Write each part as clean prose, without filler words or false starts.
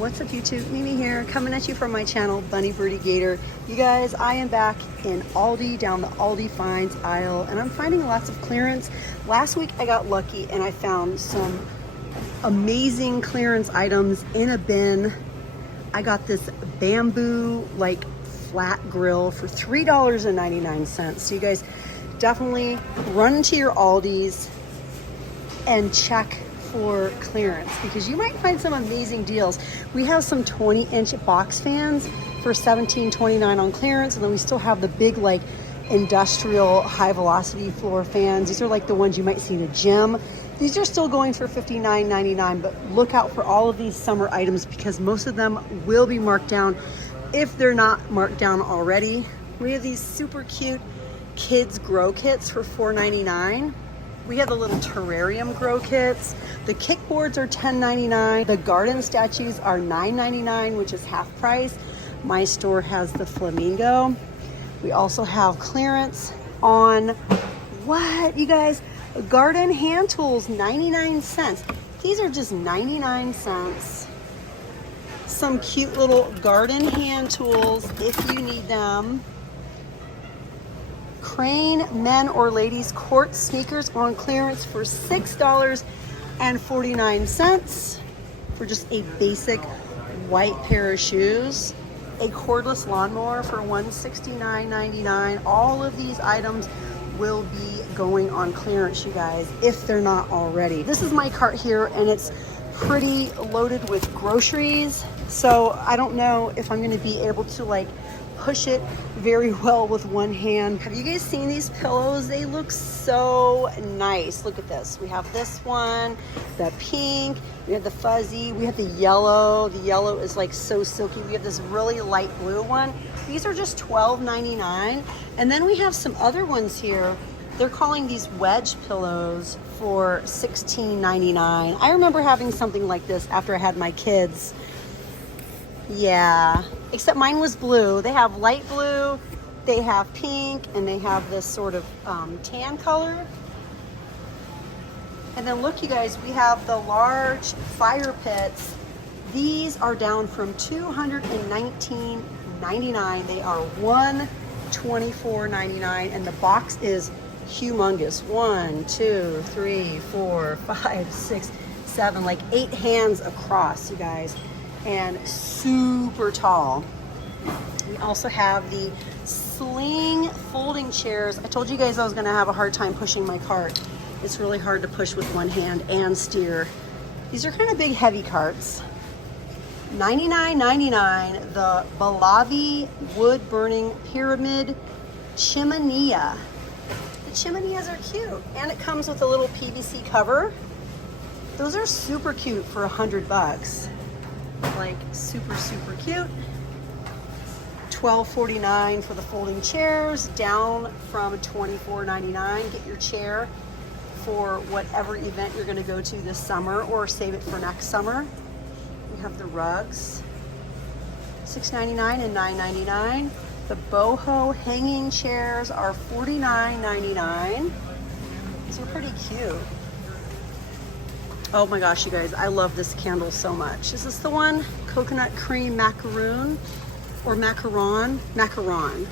What's up YouTube, Mimi here, coming at you from my channel, Bunny Birdy Gator. You guys, I am back in Aldi, down the Aldi finds aisle, and I'm finding lots of clearance. Last week I got lucky and I found some amazing clearance items in a bin. I got this bamboo like flat grill for $3.99. So you guys definitely run into your Aldis and check for clearance because you might find some amazing deals. We have some 20-inch box fans for $17.29 on clearance, and then we still have the big like industrial high velocity floor fans. These are like the ones you might see in a gym. These are still going for $59.99, but look out for all of these summer items because most of them will be marked down if they're not marked down already. We have these super cute kids grow kits for $4.99. We have the little terrarium grow kits. The kickboards are $10.99. The garden statues are $9.99, which is half price. My store has the flamingo. We also have clearance on, what, you guys? Garden hand tools, 99 cents. These are just 99 cents. Some cute little garden hand tools if you need them. Crane men or ladies court sneakers on clearance for $6.49 for just a basic white pair of shoes. A cordless lawnmower for $169.99. All of these items will be going on clearance, you guys, if they're not already. This is my cart here and it's pretty loaded with groceries. So I don't know if I'm going to be able to like push it very well with one hand. Have you guys seen these pillows? They look so nice. Look at this. We have this one, the pink, we have the fuzzy, we have the yellow. The yellow is like so silky. We have this really light blue one. These are just $12.99. And then we have some other ones here. They're calling these wedge pillows for $16.99. I remember having something like this after I had my kids. Yeah, except mine was blue. They have light blue, they have pink, and they have this sort of tan color. And then look, you guys, we have the large fire pits. These are down from $219.99. They are $124.99, and the box is humongous. 1, 2, 3, 4, 5, 6, 7, like 8 hands across, you guys. And super tall. We also have the sling folding chairs. I told you guys I was gonna have a hard time pushing my cart. It's really hard to push with one hand and steer. These are kind of big, heavy carts. $99.99, the Balavi wood burning pyramid chimenea. The chimeneas are cute, and it comes with a little PVC cover. Those are super cute for $100. Like super cute. $12.49 for the folding chairs, down from $24.99. Get your chair for whatever event you're going to go to this summer or save it for next summer. We have the rugs, $6.99 and $9.99. The boho hanging chairs are $49.99. These are pretty cute. Oh my gosh, you guys, I love this candle so much. Is this the one? Coconut cream macaroon or macaron? Macaron.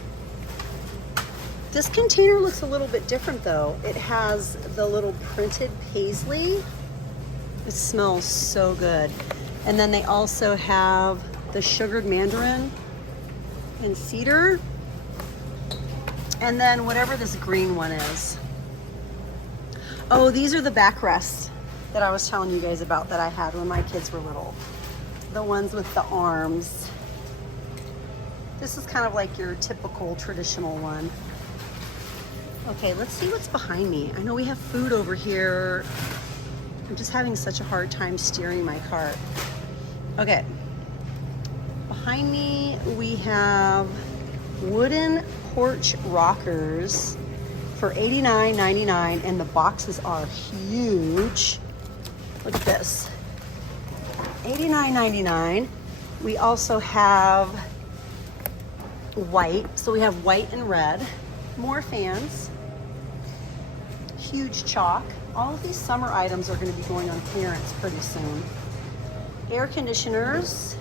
This container looks a little bit different though. It has the little printed paisley. It smells so good. And then they also have the sugared mandarin and cedar. And then whatever this green one is. Oh, these are the backrests that I was telling you guys about that I had when my kids were little. The ones with the arms. This is kind of like your typical traditional one. Okay, let's see what's behind me. I know we have food over here. I'm just having such a hard time steering my cart. Okay. Behind me, we have wooden porch rockers for $89.99, and the boxes are huge. Look at this, $89.99. We also have white, so we have white and red. More fans, huge chalk. All of these summer items are going to be going on clearance pretty soon. Air conditioners.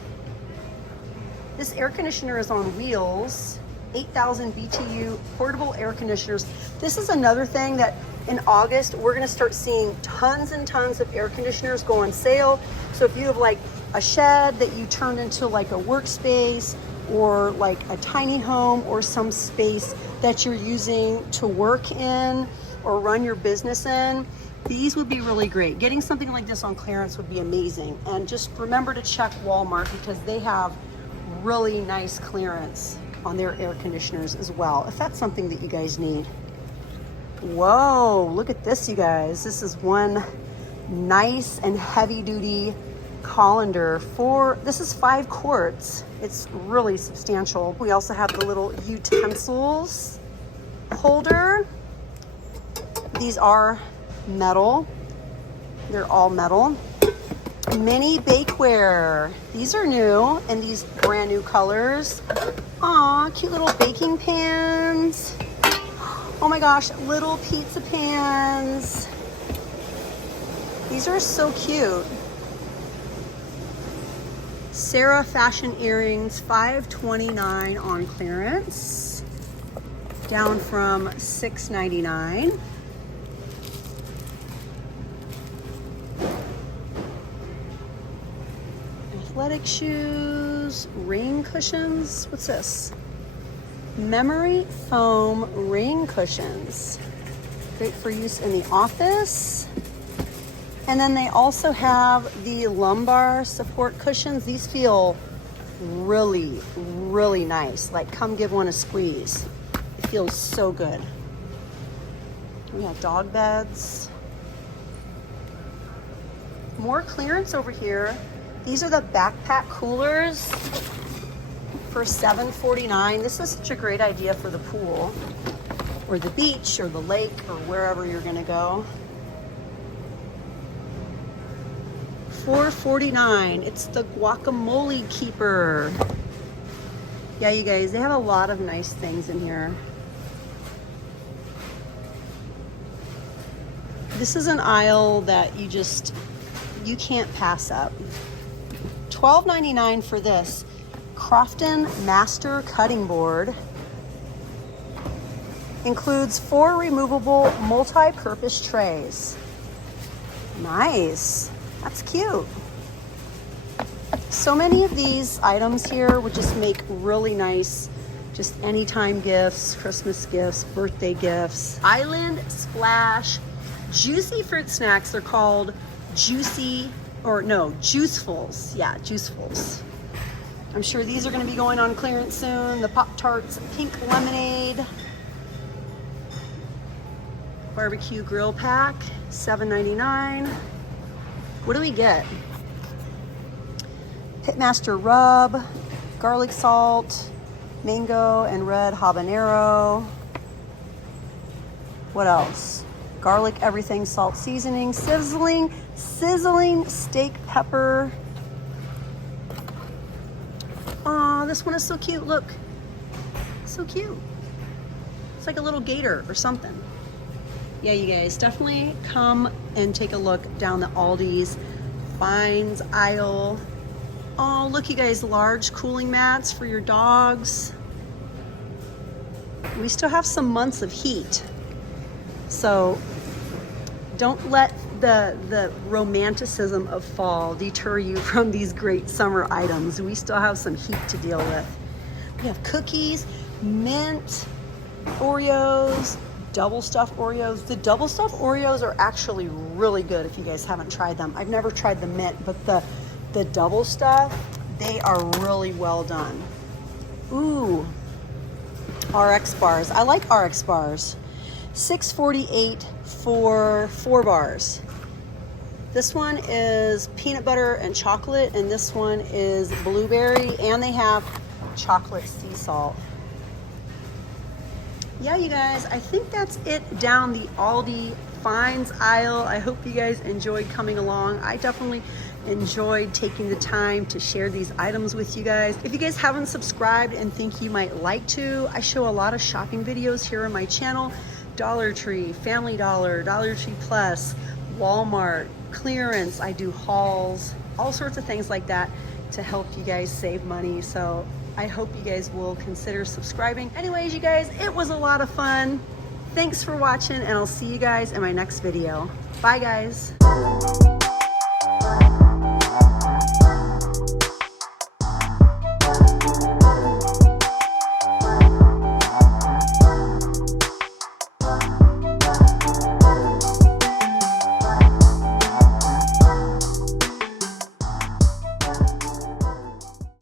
This air conditioner is on wheels. 8,000 BTU portable air conditioners. This is another thing that in August, we're gonna start seeing tons and tons of air conditioners go on sale. So if you have like a shed that you turn into like a workspace, or like a tiny home, or some space that you're using to work in or run your business in, these would be really great. Getting something like this on clearance would be amazing. And just remember to check Walmart, because they have really nice clearance on their air conditioners as well, if that's something that you guys need. Whoa, look at this, you guys. This is one nice and heavy duty colander this is 5 quarts. It's really substantial. We also have the little utensils holder. These are metal. They're all metal. Mini bakeware. These are new, and these brand new colors. Aw, cute little baking pans. Oh my gosh, little pizza pans. These are so cute. Sarah fashion earrings, $5.29 on clearance, down from $6.99. Athletic shoes, rain cushions. What's this? Memory foam rain cushions. Great for use in the office. And then they also have the lumbar support cushions. These feel really, really nice. Like, come give one a squeeze. It feels so good. We have dog beds. More clearance over here. These are the backpack coolers for $7.49. This is such a great idea for the pool, or the beach, or the lake, or wherever you're gonna go. $4.49. It's the Guacamole Keeper. Yeah, you guys, they have a lot of nice things in here. This is an aisle that you can't pass up. $12.99 for this Crofton Master Cutting Board. Includes 4 removable multi-purpose trays. Nice. That's cute. So many of these items here would just make really nice, just anytime gifts, Christmas gifts, birthday gifts. Island Splash Juicy Fruit Snacks. They're called Juicefuls. Yeah, Juicefuls. I'm sure these are going to be going on clearance soon. The Pop-Tarts Pink Lemonade. BBQ Grill Pack, $7.99. What do we get? Pitmaster Rub, garlic salt, mango and red habanero. What else? Garlic everything salt seasoning, sizzling steak pepper. Aw, this one is so cute. Look, so cute. It's like a little gator or something. Yeah, you guys, definitely come and take a look down the Aldi's finds aisle. Oh, look, you guys, large cooling mats for your dogs. We still have some months of heat, so don't let the romanticism of fall deter you from these great summer items. We still have some heat to deal with. We have cookies, mint, Oreos, double stuffed Oreos. The double stuffed Oreos are actually really good if you guys haven't tried them. I've never tried the mint, but the double stuff, they are really well done. Ooh, RX bars. I like RX bars. $6.48 for 4 bars. This one is peanut butter and chocolate, and this one is blueberry, and they have chocolate sea salt. Yeah, you guys, I think that's it down the Aldi finds aisle. I hope you guys enjoyed coming along. I definitely enjoyed taking the time to share these items with you guys. If you guys haven't subscribed and think you might like to, I show a lot of shopping videos here on my channel. Dollar Tree, Family Dollar, Dollar Tree Plus, Walmart, clearance. I do hauls. all sorts of things like that to help you guys save money. So I hope you guys will consider subscribing. Anyways, you guys, it was a lot of fun. Thanks for watching, and I'll see you guys in my next video. Bye, guys.